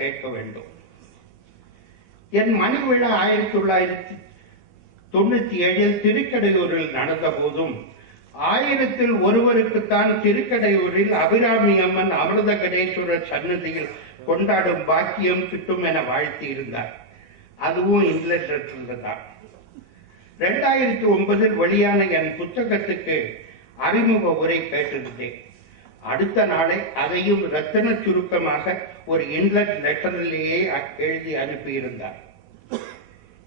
கேட்க வேண்டும். என் மணி விழா ஆயிரத்தி தொள்ளாயிரத்தி தொண்ணூத்தி ஏழில் திருக்கடையூரில் நடந்த போதும் ஆயிரத்தில் ஒருவருக்குத்தான் திருக்கடையூரில் அபிராமி அம்மன் அமிர்த கடேஸ்வரர் சன்னதியில் கொண்டாடும் பாக்கியம் கிட்டும் என வாழ்த்தி இருந்தார் அதுவும் இங்கிலீஷ்ல தான் ரெண்டாயிரத்தி ஒன்பதில் வெளியான என் புத்தகத்துக்கு அறிமுக உரை கேட்டிருந்தேன். அடுத்த நாளை அதையும் ரத்தன சுருக்கமாக ஒரு இன்லெட் லெட்டரிலேயே எழுதி அனுப்பியிருந்தார்.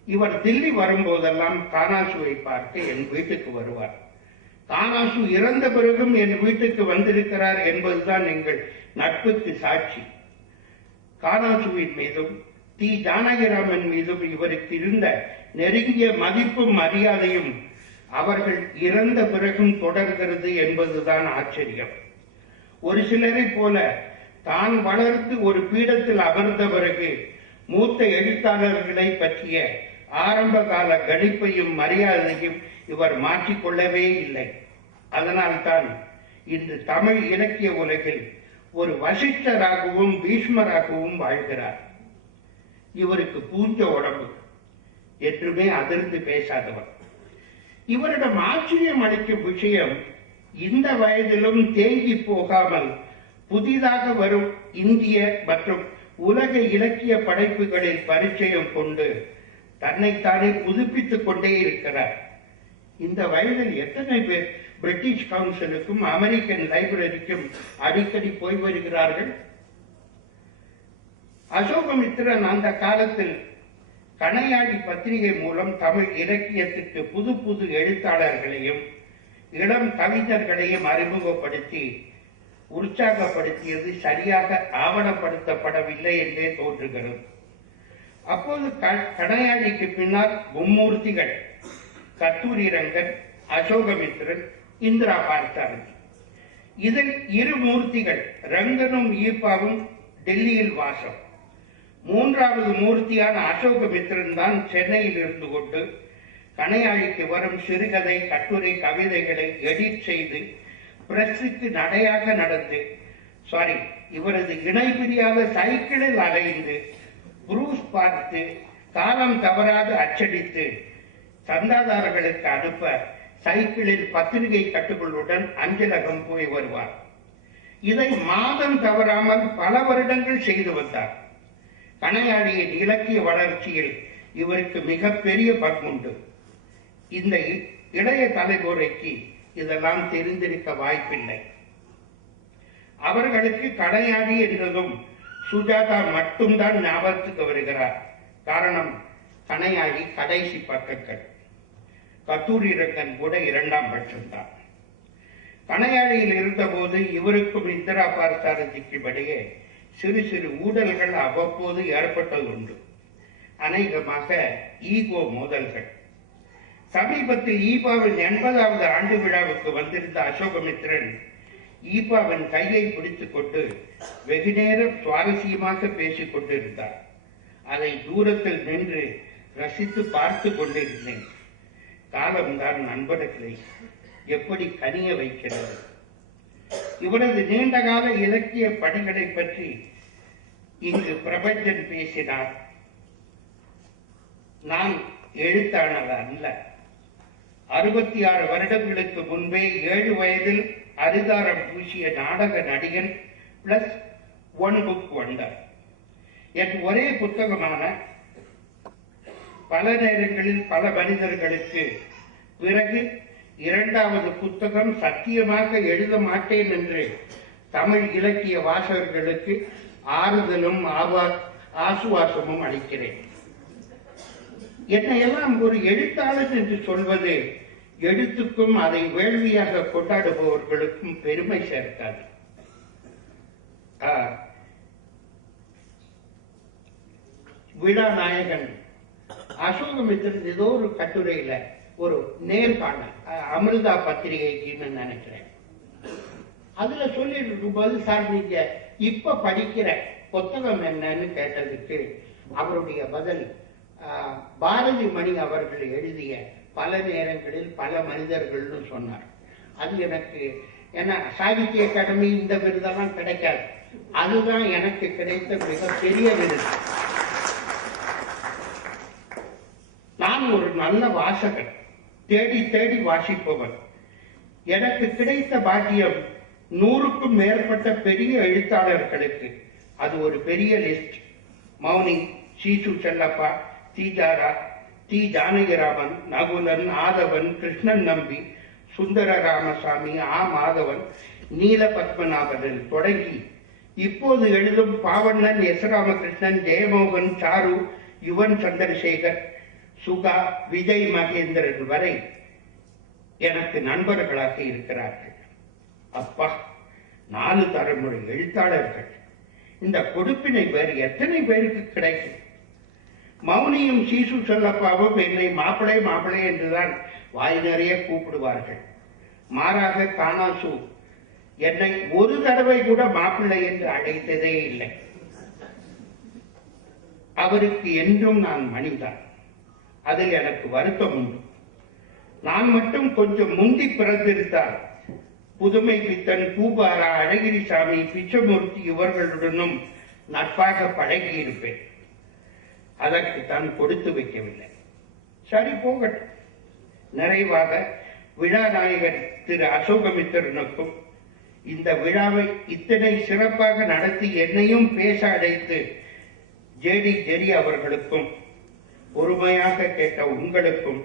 இவர் தில்லி வரும்போதெல்லாம் தானாசுவை பார்க்க என் வீட்டுக்கு வருவார். கானாசு இறந்த பிறகும் என் வீட்டுக்கு வந்திருக்கிறார் என்பதுதான் எங்கள் நட்புக்கு சாட்சி. கானாசுவின் மீதும் டி. ஜானகிராமன் மீதும் இவருக்கு இருந்த நெருங்கிய மதிப்பும் மரியாதையும் அவர்கள் இறந்த பிறகும் தொடர்கிறது என்பதுதான் ஆச்சரியம். ஒரு சிலரைப் போல தான் வளர்த்து ஒரு பீடத்தில் அமர்ந்த பிறகு மூத்த எழுத்தாளர்களை பற்றிய ஆரம்ப கால கணிப்பையும் மரியாதையும் இவர் மாற்றிக்கொள்ளவே இல்லை. அதனால்தான் இன்று தமிழ் இலக்கிய உலகில் ஒரு வசிஷ்டராகவும் பீஷ்மராகவும் வாழ்கிறார். இவருக்கு பூஞ்ச உடம்பு என்றுமே அதிர்ந்து பேசாதவர். இவரிடம் ஆச்சரியம் அளிக்கும் விஷயம் இந்த வயதிலும் தேங்கி போகாமல் புதிதாக வரும் இந்திய மற்றும் உலக இலக்கிய படைப்புகளில் பரிச்சயம் கொண்டு தன்னைத்தானே புதுப்பித்துக் கொண்டே இருக்கிறார். இந்த வயதில் எத்தனை பேர் பிரிட்டிஷ் கவுன்சிலுக்கும் அமெரிக்கன் லைப்ரரிக்கும் அடிக்கடி போய் வருகிறார்கள்? அசோகமித்திரன் அந்த காலத்தில் கணையாடி பத்திரிகை மூலம் தமிழ் இலக்கியத்துக்கு புது புது எழுத்தாளர்களையும் இளம் கவிஞர்களையும் அறிமுகப்படுத்தி உற்சாகப்படுத்தியது சரியாக ஆவணப்படுத்தப்படவில்லை என்றே தோன்றுகிறது. அப்போது க- பின்னால் மும்மூர்த்திகள் கத்தூரி ரங்கன் அசோகமித்திரன் இந்திரா பார்த்தாரதி இதில் இரு மூர்த்திகள் ரங்கனும் ஈப்பாவும் டெல்லியில் வாசம். மூன்றாவது மூர்த்தியான அசோகமித்திரன் தான் சென்னையில் இருந்து கொண்டு கணையாழிக்கு வரும் சிறுகதை கட்டுரை கவிதைகளை எடிட் செய்து பிரஸுக்கு நடையாக நடந்து சாரி இவரது இணை பிரியாத சைக்கிளில் அலைந்து புரூஸ் பார்த்து காலம் தவறாது அச்சடித்து சந்தாதாரர்களுக்கு அனுப்ப சைக்கிளில் பத்திரிகை கட்டுகளுடன் அஞ்சலகம் போய் வருவார். இதை மாதம் தவறாமல் பல வருடங்கள் செய்து வந்தார். கணையாழியின் இலக்கிய வளர்ச்சியில் இவருக்கு மிகப்பெரிய பங்குண்டு இந்த இளைய தலைமுறைக்கு இதெல்லாம் தெரிந்திருக்க வாய்ப்பில்லை. அவர்களுக்கு கடையாடி என்றதும் சுஜாதா மட்டும்தான் ஞாபகத்துக்கு வருகிறார். காரணம் கணையாடி கடைசி பக்கங்கள். கத்தூரி ரங்கன் கூட இரண்டாம் பட்சம்தான். கணையாளியில் இருந்தபோது இவருக்கும் இந்திரா பார்த்தாரதிக்கு இடையே சிறு சிறு ஊழல்கள் அவ்வப்போது ஏற்பட்டதுண்டு. அநேகமாக ஈகோ மோதல்கள். சமீபத்தில் ஈபாவின் எண்பதாவது ஆண்டு விழாவுக்கு வந்திருந்த அசோகமித்ரன் ஈபாவின் கையை பிடித்து கொண்டு வெகு நேரம் சுவாரஸ்யமாக பேசிக் கொண்டிருந்தார். அதை தூரத்தில் நின்று ரசித்து பார்த்து கொண்டிருந்தேன். காலம்தான் நண்பர்களை எப்படி கனிய வைக்கிறது? இவரது நீண்டகால இலக்கிய பணிகளை பற்றி இங்கு பிரபஞ்சன் பேசினார். நான் எழுத்தாளர் அல்ல. அறுபத்தி ஆறு வருடங்களுக்கு முன்பே ஏழு வயதில் அரிதாரம் பூசிய நாடக நடிகன் பிளஸ் ஒன் புக் வந்தார் என் ஒரே புத்தகமான பல நேரங்களில் பல மனிதர்களுக்கு பிறகு இரண்டாவது புத்தகம் சத்தியமாக எழுத மாட்டேன் என்று தமிழ் இலக்கிய வாசகர்களுக்கு ஆறுதலும் ஆவா ஆசுவாசமும் அளிக்கிறேன். என்னையெல்லாம் ஒரு எழுத்தாளர் என்று சொல்வது எழுத்துக்கும் அதை வேள்வியாக கொண்டாடுபவர்களுக்கும் பெருமை சேர்க்காது. விழா நாயகன் அசோகமித்திரன் ஏதோ ஒரு கட்டுரையில ஒரு நேர்காணல் அமிர்தா பத்திரிகைக்குன்னு நினைக்கிறேன். அதுல சொல்லிட்டு இருக்கும்போது சார் நீங்க இப்ப படிக்கிற புத்தகம் என்னன்னு கேட்டதுக்கு அவருடைய பதில் பாரதி மணி அவர்கள் எழுதிய பல நேரங்களில் பல மனிதர்கள்னு சொன்னார். அது எனக்கு ஏன்னா சாகித்ய அகாடமி இந்த விருதெல்லாம் கிடைக்காது. அதுதான் எனக்கு கிடைத்த மிகப்பெரிய விருது. நான் ஒரு நல்ல வாசகன். தேடி தேடி வாசிப்பவன். எனக்கு கிடைத்த பாக்கியம் நூறுக்கும் மேற்பட்ட பெரிய எழுத்தாளர்களுக்கு. அது ஒரு பெரிய லிஸ்ட் மௌனி சீசு செல்லப்பா தீஜாரா டி ஜானகிராமன் நகுலன் ஆதவன் கிருஷ்ணன் நம்பி சுந்தர ராமசாமி ஆ மாதவன் நீல பத்மநாபனில் தொடங்கி இப்போது எழுதும் பாவண்ணன் எஸ் ராமகிருஷ்ணன் ஜெயமோகன் சாரு யுவன் சந்திரசேகர் சுகா விஜய் மகேந்திரன் வரை எனக்கு நண்பர்களாக இருக்கிறார்கள். அப்பா நாலு தலைமுறை எழுத்தாளர்கள். இந்த கொடுப்பினை வேறு எத்தனை பேருக்கு கிடைக்கும்? மௌனியும் சீசு சொல்லப்பாவும் என்னை மாப்பிளை மாப்பிளை என்றுதான் வாய் நிறைய கூப்பிடுவார்கள். மாறாக காணாசு என்னை ஒரு தடவை கூட மாப்பிள்ளை என்று அழைத்ததே இல்லை. அவருக்கு என்றும் நான் மனிதான் அதில் எனக்கு வருத்தம் உண்டு. நான் மட்டும் கொஞ்சம் முந்தி பிறந்திருந்தால் புதுமை பித்தன் பூபாரா அழகிரிசாமி பிச்சமூர்த்தி இவர்களுடனும் நட்பாக பழகி இருப்பேன் அதற்கு தான் கொடுத்து வைக்கவில்லை. சரி போகட்டும் நிறைவாக விழா நாயகர் திரு அசோகமித்திரனுக்கும் இந்த விழாவை இத்தனை சிறப்பாக நடத்தி என்னையும் பேச அழைத்து ஜேடி ஜெரி அவர்களுக்கும் பொறுமையாக கேட்ட உங்களுக்கும்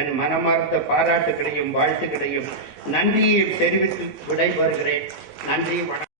என் மனமார்ந்த பாராட்டுகளையும் வாழ்த்துக்களையும் நன்றியை தெரிவித்து விடைபெறுகிறேன். நன்றி வணக்கம்.